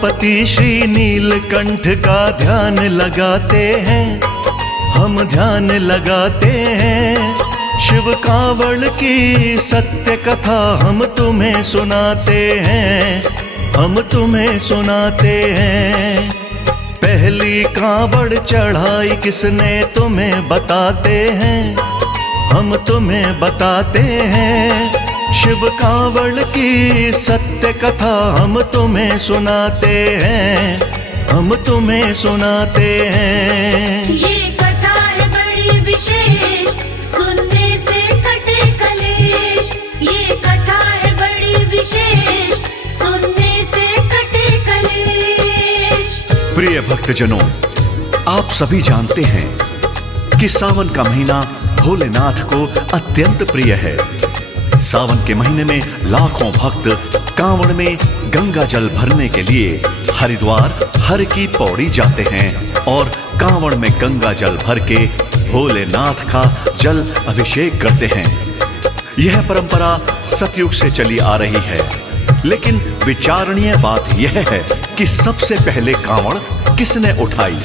उमापति श्री नीलकंठ का ध्यान लगाते हैं, हम ध्यान लगाते हैं। शिव कांवड़ की सत्य कथा हम तुम्हें सुनाते हैं, हम तुम्हें सुनाते हैं। पहली कांवड़ चढ़ाई किसने तुम्हें बताते हैं, हम तुम्हें बताते हैं। शिव कांवड़ की सत्य कथा हम तुम्हें सुनाते हैं, हम तुम्हें सुनाते हैं। ये कथा है बड़ी विशेष, सुनने से कटे कलेश। ये कथा है बड़ी विशेष, सुनने से कटे कलेश। प्रिय भक्तजनों, आप सभी जानते हैं कि सावन का महीना भोलेनाथ को अत्यंत प्रिय है। सावन के महीने में लाखों भक्त कांवड़ में गंगा जल भरने के लिए हरिद्वार हर की पौड़ी जाते हैं और कांवड़ में गंगा जल भर के भोलेनाथ का जल अभिषेक करते हैं। यह परंपरा सतयुग से चली आ रही है, लेकिन विचारणीय बात यह है कि सबसे पहले कांवड़ किसने उठाई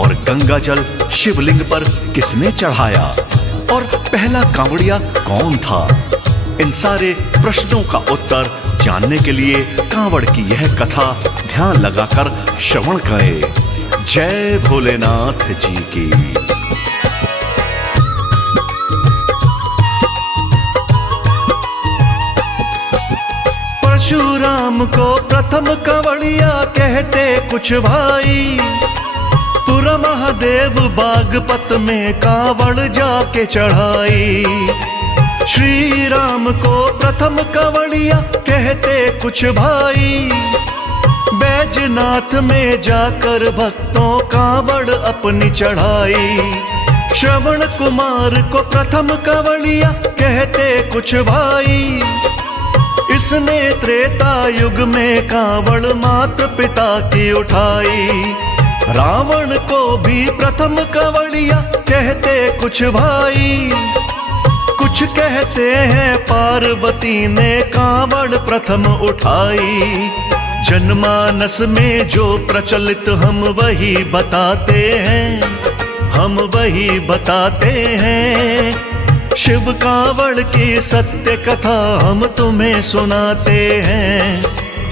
और गंगा जल शिवलिंग पर किसने चढ़ाया और पहला कांवड़िया कौन था। इन सारे प्रश्नों का उत्तर जानने के लिए कांवड़ की यह कथा ध्यान लगाकर श्रवण करें। जय भोलेनाथ जी की। परशुराम को प्रथम कांवड़िया कहते कुछ भाई, पुरा महादेव बागपत में कांवड़ जाके चढ़ाई। श्री राम को प्रथम कांवड़िया कहते कुछ भाई, बैजनाथ में जाकर भक्तों कांवड़ अपनी चढ़ाई। श्रवण कुमार को प्रथम कांवड़िया कहते कुछ भाई, इसने त्रेता युग में कांवड़ मात पिता की उठाई। रावण को भी प्रथम कांवड़िया कहते कुछ भाई, कुछ कहते हैं पार्वती ने कांवड़ प्रथम उठाई। जनमानस में जो प्रचलित हम वही बताते हैं, हम वही बताते हैं। शिव कांवड़ की सत्य कथा हम तुम्हें सुनाते हैं,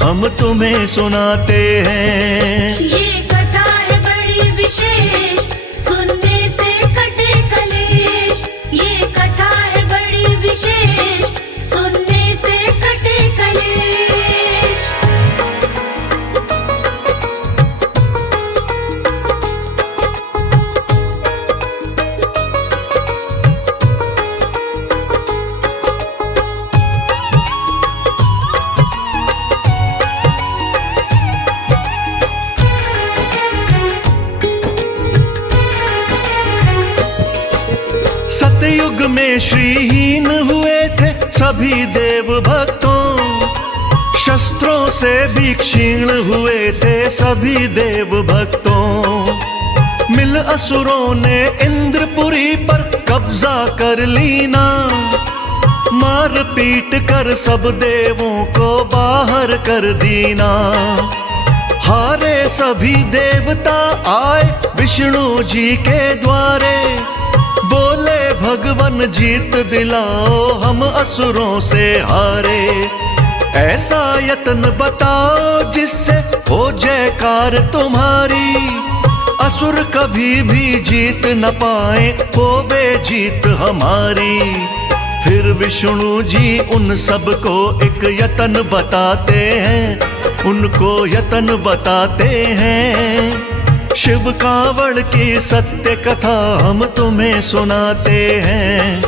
हम तुम्हें सुनाते हैं। ये कथा है बड़ी विशेष, सुनने से कटे कलेश। ये कथा है बड़ी विशेष, सुनने से कटे कलेश। सतयुग में श्रीहीन हुए थे सभी देव भक्तों, शस्त्रों से भी क्षीण हुए थे सभी देव भक्तों। मिल असुरों ने इंद्रपुरी पर कब्जा कर लीना, मार पीट कर सब देवों को बाहर कर दीना। हारे सभी देवता आए विष्णु जी के द्वारे, बोले भगवन जीत दिलाओ हम असुरों से हारे। ऐसा यत्न बताओ जिससे हो जयकार तुम्हारी, असुर कभी भी जीत न पाए होवे जीत हमारी। फिर विष्णु जी उन सब को एक यत्न बताते हैं, उनको यत्न बताते हैं। शिव कांवड़ की सत्य कथा हम तुम्हें सुनाते हैं,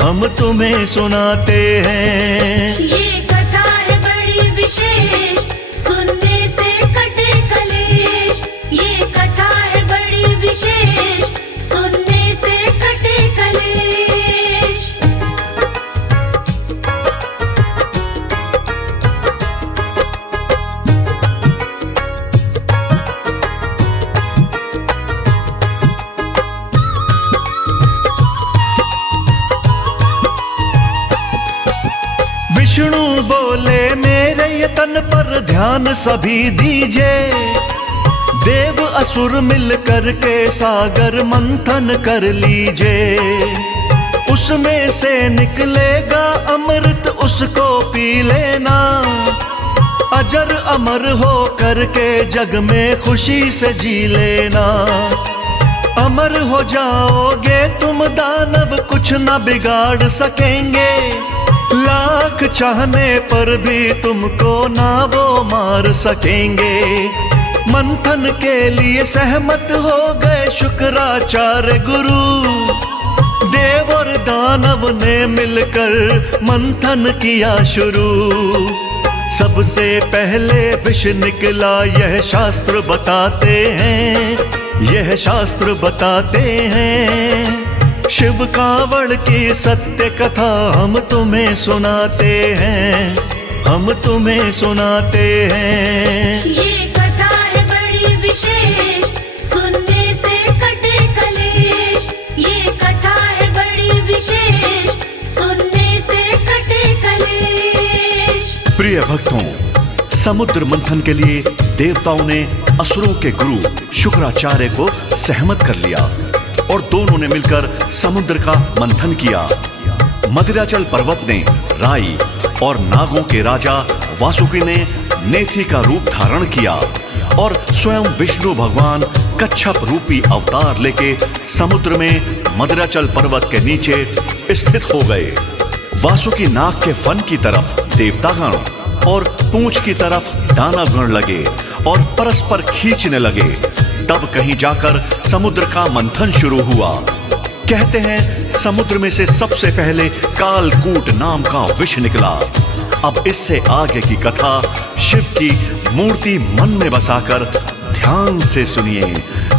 हम तुम्हें सुनाते हैं। ये कथा है बड़ी विशेष, सुनने से कटे कलेश। ये कथा है बड़ी विशेष, सुनने से कटे कलेश। विष्णु मंथन पर ध्यान सभी दीजिए। देव असुर मिल कर के सागर मंथन कर लीजिए। उसमें से निकलेगा अमृत, उसको पी लेना। अजर अमर हो करके जग में खुशी से जी लेना। अमर हो जाओगे तुम दानव, कुछ न बिगाड़ सकेंगे। लाख चाहने पर भी तुमको ना वो मार सकेंगे। मंथन के लिए सहमत हो गए शुक्राचार्य गुरु। देव और दानव ने मिलकर मंथन किया शुरू। सबसे पहले विष निकला, यह शास्त्र बताते हैं, यह शास्त्र बताते हैं। शिव कांवड़ की सत्य कथा हम तुम्हें सुनाते हैं, हम तुम्हें सुनाते हैं। ये कथा है बड़ी विशेष, सुनने से कटे कलेश। ये कथा है बड़ी विशेष, सुनने से कटे कलेश। प्रिय भक्तों, समुद्र मंथन के लिए देवताओं ने असुरों के गुरु शुक्राचार्य को सहमत कर लिया और दोनों ने मिलकर समुद्र का मंथन किया। मदिराचल पर्वत ने राई और नागों के राजा वासुकी ने नेथी का रूप धारण किया और स्वयं विष्णु भगवान कच्छप रूपी अवतार लेके समुद्र में मदिराचल पर्वत के नीचे स्थित हो गए। वासुकी नाग के फन की तरफ देवतागण और पूंछ की तरफ दानवगण लगे और परस्पर खींचने लगे। तब कहीं जाकर समुद्र का मंथन शुरू हुआ। कहते हैं समुद्र में से सबसे पहले कालकूट नाम का विष निकला। अब इससे आगे की कथा शिव की मूर्ति मन में बसाकर ध्यान से सुनिए।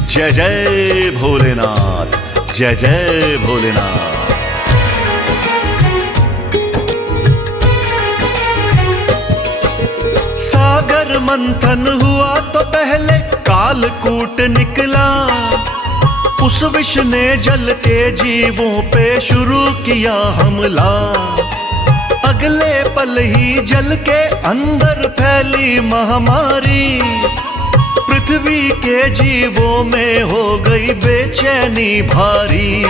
जय जय भोलेनाथ, जय जय भोलेनाथ। सागर मंथन हुआ तो पहले कालकूट निकला। उस विष ने जल के जीवों पे शुरू किया हमला। अगले पल ही जल के अंदर फैली महामारी। पृथ्वी के जीवों में हो गई बेचैनी भारी।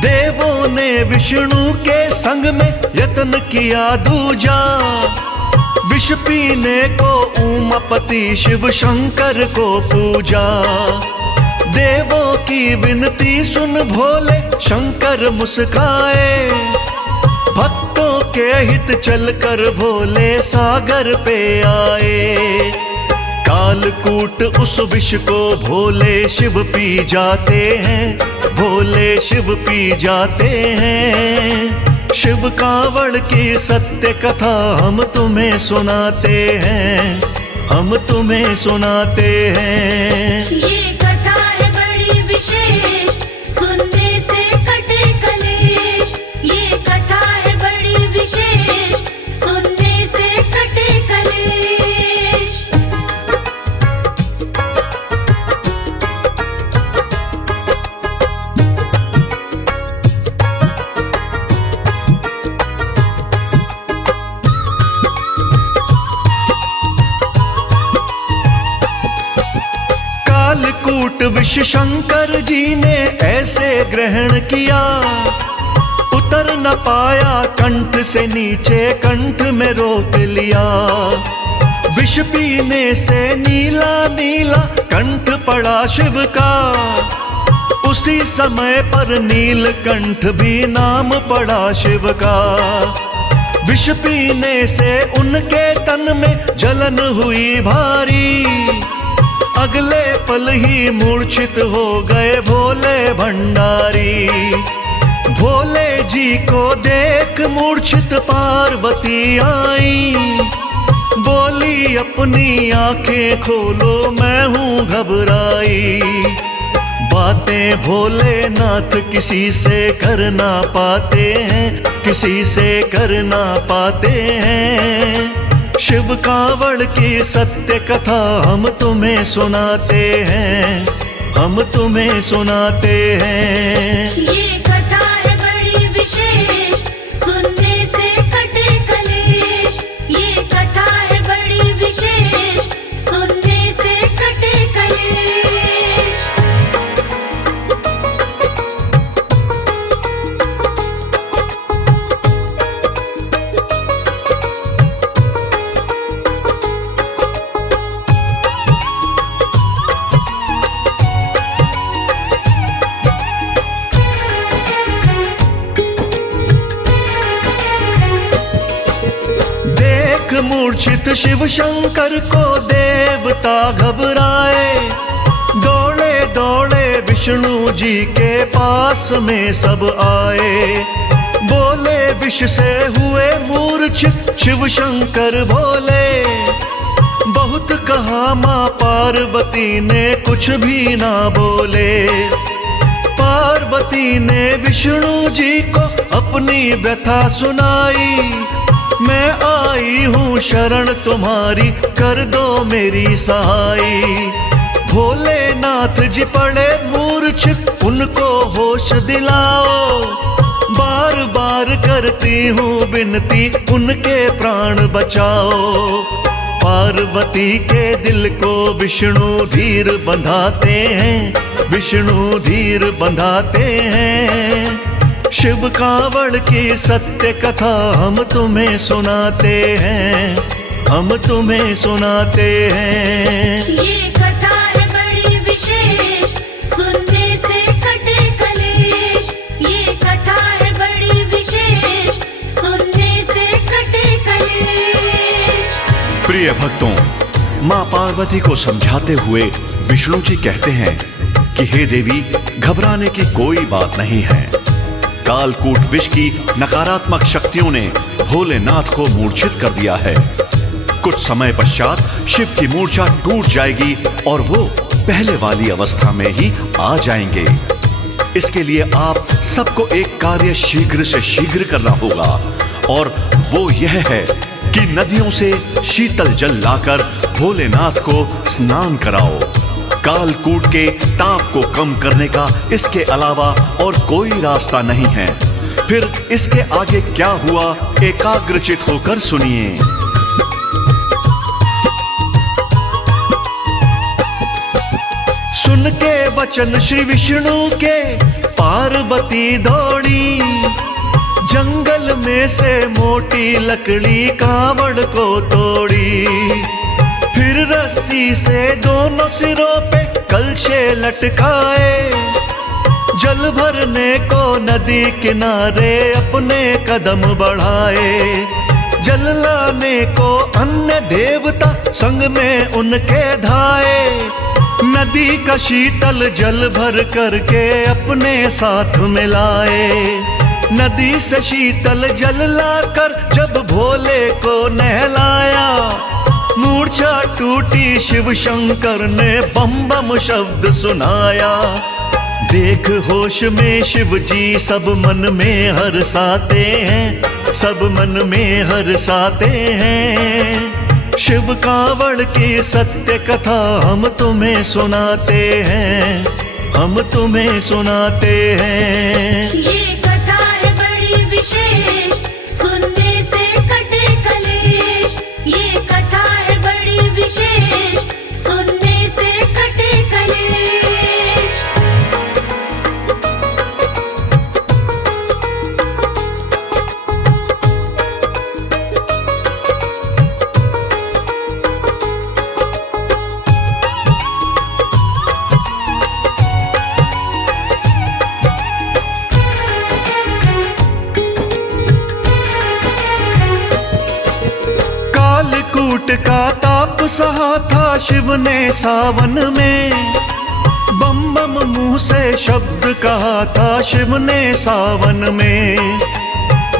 देवों ने विष्णु के संग में यत्न किया दूजा। विष पीने को उमापति शिव शंकर को पूजा। देवों की विनती सुन भोले शंकर मुस्काए। भक्तों के हित चलकर भोले सागर पे आए। कालकूट उस विष को भोले शिव पी जाते हैं, भोले शिव पी जाते हैं। शिव कांवड़ की सत्य कथा हम तुम्हें सुनाते हैं, हम तुम्हें सुनाते हैं। ये कथा है बड़ी विशेष, सुनने से कटे कलेश। ये कथा है बड़ी विशेष, सुनने से कटे कलेश। कालकूट विष शंकर जी ने ऐसे ग्रहण किया। उतर न पाया कंठ से नीचे, कंठ में रोक लिया। विष पीने से नीला नीला कंठ पड़ा शिव का। उसी समय पर नीलकंठ भी नाम पड़ा शिव का। विष पीने से उनके तन में जलन हुई भारी। अगले पल ही मूर्छित हो गए भोले भंडारी। भोले जी को देख मूर्छित पार्वती आई। बोली अपनी आंखें खोलो, मैं हूँ घबराई। बातें भोलेनाथ किसी से कर ना पाते हैं, किसी से कर ना पाते हैं। शिव कांवड़ की सत्य कथा हम तुम्हें सुनाते हैं, हम तुम्हें सुनाते हैं। ये कथा है बड़ी विशेष, सुनने से कटे कलेश। ये कथा है मूर्छित शिव शंकर को देवता घबराए, दौड़े दौड़े विष्णु जी के पास में सब आए। बोले विष से हुए मूर्छित शिव शंकर बोले, बहुत कहा मां पार्वती ने कुछ भी ना बोले। पार्वती ने विष्णु जी को अपनी व्यथा सुनाई, मैं आई हूँ शरण तुम्हारी, कर दो मेरी सहाई। भोलेनाथ जी पड़े मूर्छित, उनको होश दिलाओ, बार बार करती हूँ विनती, उनके प्राण बचाओ। पार्वती के दिल को विष्णु धीर बंधाते हैं, विष्णु धीर बंधाते हैं। शिव कांवड़ की सत्य कथा हम तुम्हें सुनाते हैं, हम तुम्हें सुनाते हैं। ये कथा है बड़ी विशेष, सुनने से कटे कलेश। ये कथा है बड़ी विशेष, सुनने से कटे कलेश। प्रिय भक्तों, मां पार्वती को समझाते हुए विष्णु जी कहते हैं कि हे देवी, घबराने की कोई बात नहीं है। कालकूट विष की नकारात्मक शक्तियों ने भोलेनाथ को मूर्छित कर दिया है। कुछ समय पश्चात शिव की मूर्छा टूट जाएगी और वो पहले वाली अवस्था में ही आ जाएंगे। इसके लिए आप सबको एक कार्य शीघ्र से शीघ्र करना होगा, और वो यह है कि नदियों से शीतल जल लाकर भोलेनाथ को स्नान कराओ। कालकूट के ताप को कम करने का इसके अलावा और कोई रास्ता नहीं है। फिर इसके आगे क्या हुआ, एकाग्रचित होकर सुनिए। सुन के वचन श्री विष्णु के पार्वती दौड़ी, जंगल में से मोटी लकड़ी कांवड़ को तोड़ी। फिर रस्सी से दोनों सिरों पे कलशे लटकाए, जल भरने को नदी किनारे अपने कदम बढ़ाए। जल लाने को अन्य देवता संग में उनके धाए, नदी का शीतल जल भर करके अपने साथ मिलाए। नदी से शीतल जल लाकर जब भोले को नहलाया, मूर्छा टूटी शिव शंकर ने बम बम शब्द सुनाया। देख होश में शिव जी सब मन में हर्षाते हैं, सब मन में हर्षाते हैं। शिव कांवड़ की सत्य कथा हम तुम्हें सुनाते हैं, हम तुम्हें सुनाते हैं। ये कथा है बड़ी विशेष, सुनने से कटे कलेश। ये कथा है बड़ी विशेष, सुनने से कटे कलेश। कालकूट का ताप सहा था शिव ने सावन में, बम बम मुंह से शब्द कहा था शिव ने सावन में।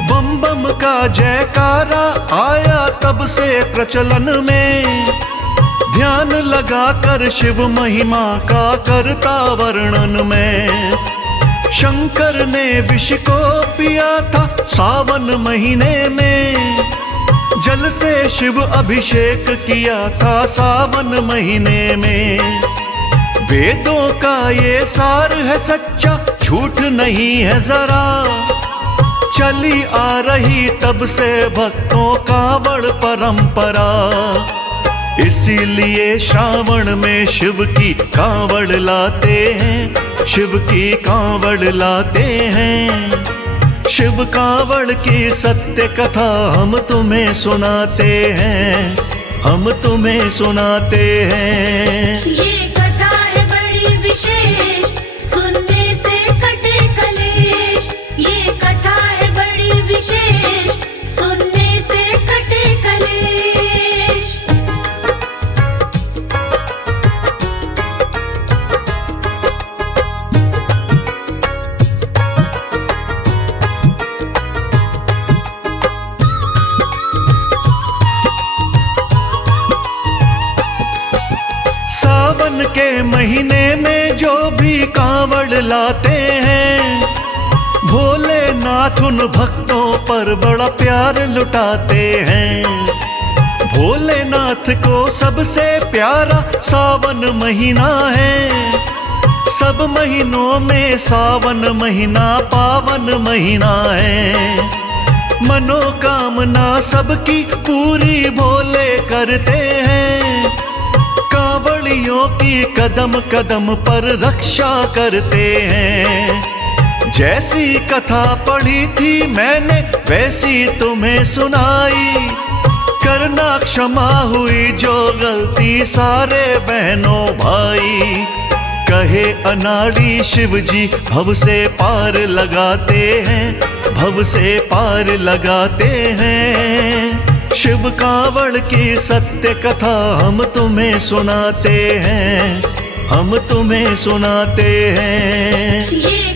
बम बम का जयकारा आया तब से प्रचलन में, ध्यान लगा कर शिव महिमा का करता वर्णन में। शंकर ने विष को पिया था सावन महीने में, जल से शिव अभिषेक किया था सावन महीने में। वेदों का ये सार है सच्चा, झूठ नहीं है जरा, चली आ रही तब से भक्तों कांवड़ परंपरा। इसीलिए श्रावण में शिव की कांवड़ लाते हैं, शिव की कांवड़ लाते हैं। शिव कांवड़ की सत्य कथा हम तुम्हें सुनाते हैं, हम तुम्हें सुनाते हैं। ये कथा है बड़ी विशेष, सुनने से कटे कलेश। ये कथा है बड़ी विशेष, सुनने से कटे कलेश। महीने में जो भी कांवड़ लाते हैं, भोलेनाथ उन भक्तों पर बड़ा प्यार लुटाते हैं। भोलेनाथ को सबसे प्यारा सावन महीना है। सब महीनों में सावन महीना पावन महीना है। मनोकामना सबकी पूरी भोले करते हैं। कांवड़ियों की कदम कदम पर रक्षा करते हैं। जैसी कथा पढ़ी थी मैंने वैसी तुम्हें सुनाई। करना क्षमा हुई जो गलती सारे बहनों भाई। कहे अनाड़ी शिव जी भव से पार लगाते हैं, भव से पार लगाते हैं। शिव कांवड़ की सत्य कथा हम तुम्हें सुनाते हैं, हम तुम्हें सुनाते हैं। ये